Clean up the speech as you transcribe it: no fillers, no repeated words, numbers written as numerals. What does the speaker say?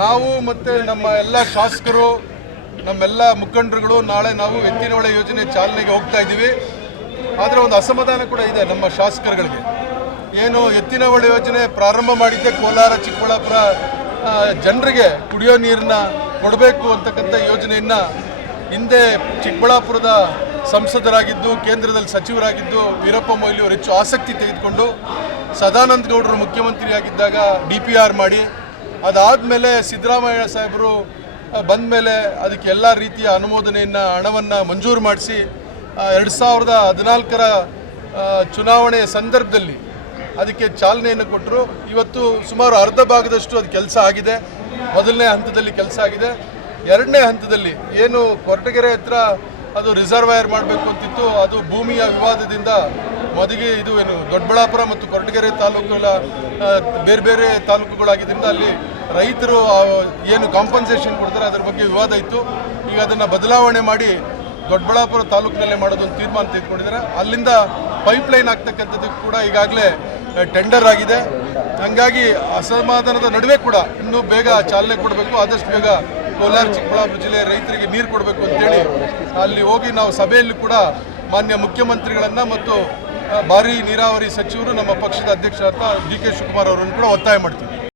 ನಾವು ಮತ್ತೆ ನಮ್ಮ ಎಲ್ಲ ಶಾಸಕರು ನಮ್ಮೆಲ್ಲ ಮುಖಂಡರುಗಳು ನಾಳೆ ನಾವು ಎತ್ತಿನಹೊಳೆ ಯೋಜನೆ ಚಾಲನೆಗೆ ಹೋಗ್ತಾ ಇದ್ದೀವಿ. ಆದರೆ ಒಂದು ಅಸಮಾಧಾನ ಕೂಡ ಇದೆ ನಮ್ಮ ಶಾಸಕರುಗಳಿಗೆ. ಏನು ಎತ್ತಿನಹೊಳೆ ಯೋಜನೆ ಪ್ರಾರಂಭ ಮಾಡಿದ್ದೆ ಕೋಲಾರ ಚಿಕ್ಕಬಳ್ಳಾಪುರ ಜನರಿಗೆ ಕುಡಿಯೋ ನೀರನ್ನ ಕೊಡಬೇಕು ಅಂತಕ್ಕಂಥ ಯೋಜನೆಯನ್ನು ಹಿಂದೆ ಚಿಕ್ಕಬಳ್ಳಾಪುರದ ಸಂಸದರಾಗಿದ್ದು ಕೇಂದ್ರದಲ್ಲಿ ಸಚಿವರಾಗಿದ್ದು ವೀರಪ್ಪ ಮೊಯ್ಲಿ ಅವರು ಹೆಚ್ಚು ಆಸಕ್ತಿ ತೆಗೆದುಕೊಂಡು ಸದಾನಂದ ಗೌಡರು ಮುಖ್ಯಮಂತ್ರಿಯಾಗಿದ್ದಾಗ DPR ಮಾಡಿ ಅದಾದಮೇಲೆ ಸಿದ್ದರಾಮಯ್ಯ ಸಾಹೇಬರು ಬಂದ ಮೇಲೆ ಅದಕ್ಕೆ ಎಲ್ಲ ರೀತಿಯ ಅನುಮೋದನೆಯನ್ನು ಹಣವನ್ನು ಮಂಜೂರು ಮಾಡಿಸಿ 2014ರ ಚುನಾವಣೆಯ ಸಂದರ್ಭದಲ್ಲಿ ಅದಕ್ಕೆ ಚಾಲನೆಯನ್ನು ಕೊಟ್ಟರು. ಇವತ್ತು ಸುಮಾರು ಅರ್ಧ ಭಾಗದಷ್ಟು ಅದು ಕೆಲಸ ಆಗಿದೆ. ಮೊದಲನೇ ಹಂತದಲ್ಲಿ ಕೆಲಸ ಆಗಿದೆ. ಎರಡನೇ ಹಂತದಲ್ಲಿ ಏನು ಕೊರಟಗೆರೆ ಹತ್ರ ಅದು ರಿಸರ್ವಾಯರ್ ಮಾಡಬೇಕು ಅಂತಿತ್ತು, ಅದು ಭೂಮಿಯ ವಿವಾದದಿಂದ ಮೊದಲಿಗೆ ಇದು ಏನು ದೊಡ್ಡಬಳ್ಳಾಪುರ ಮತ್ತು ಕೊರಟಗೆರೆ ತಾಲೂಕುಗಳ ಬೇರೆ ಬೇರೆ ತಾಲೂಕುಗಳಾಗಿದ್ದರಿಂದ ಅಲ್ಲಿ ರೈತರು ಏನು ಕಾಂಪನ್ಸೇಷನ್ ಕೊಡ್ತಾರೆ ಅದರ ಬಗ್ಗೆ ವಿವಾದ ಇತ್ತು. ಈಗ ಅದನ್ನು ಬದಲಾವಣೆ ಮಾಡಿ ದೊಡ್ಡಬಳ್ಳಾಪುರ ತಾಲೂಕಿನಲ್ಲೇ ಮಾಡೋದೊಂದು ತೀರ್ಮಾನ ತೆಗೆದುಕೊಂಡಿದ್ದಾರೆ. ಅಲ್ಲಿಂದ ಪೈಪ್ಲೈನ್ ಆಗ್ತಕ್ಕಂಥದ್ದಕ್ಕೆ ಕೂಡ ಈಗಾಗಲೇ ಟೆಂಡರ್ ಆಗಿದೆ. ಹಾಗಾಗಿ ಅಸಮಾಧಾನದ ನಡುವೆ ಕೂಡ ಇನ್ನೂ ಬೇಗ ಚಾಲನೆ ಕೊಡಬೇಕು, ಆದಷ್ಟು ಬೇಗ ಕೋಲಾರ ಚಿಕ್ಕಬಳ್ಳಾಪುರ ಜಿಲ್ಲೆಯ ರೈತರಿಗೆ ನೀರು ಕೊಡಬೇಕು ಅಂತೇಳಿ ಅಲ್ಲಿ ಹೋಗಿ ನಾವು ಸಭೆಯಲ್ಲಿ ಕೂಡ ಮಾನ್ಯ ಮುಖ್ಯಮಂತ್ರಿಗಳನ್ನು ಮತ್ತು ಭಾರೀ ನೀರಾವರಿ ಸಚಿವರು ನಮ್ಮ ಪಕ್ಷದ ಅಧ್ಯಕ್ಷರಾದ DK ಶಿವಕುಮಾರ್ ಅವರನ್ನು ಕೂಡ ಒತ್ತಾಯ ಮಾಡ್ತೀವಿ.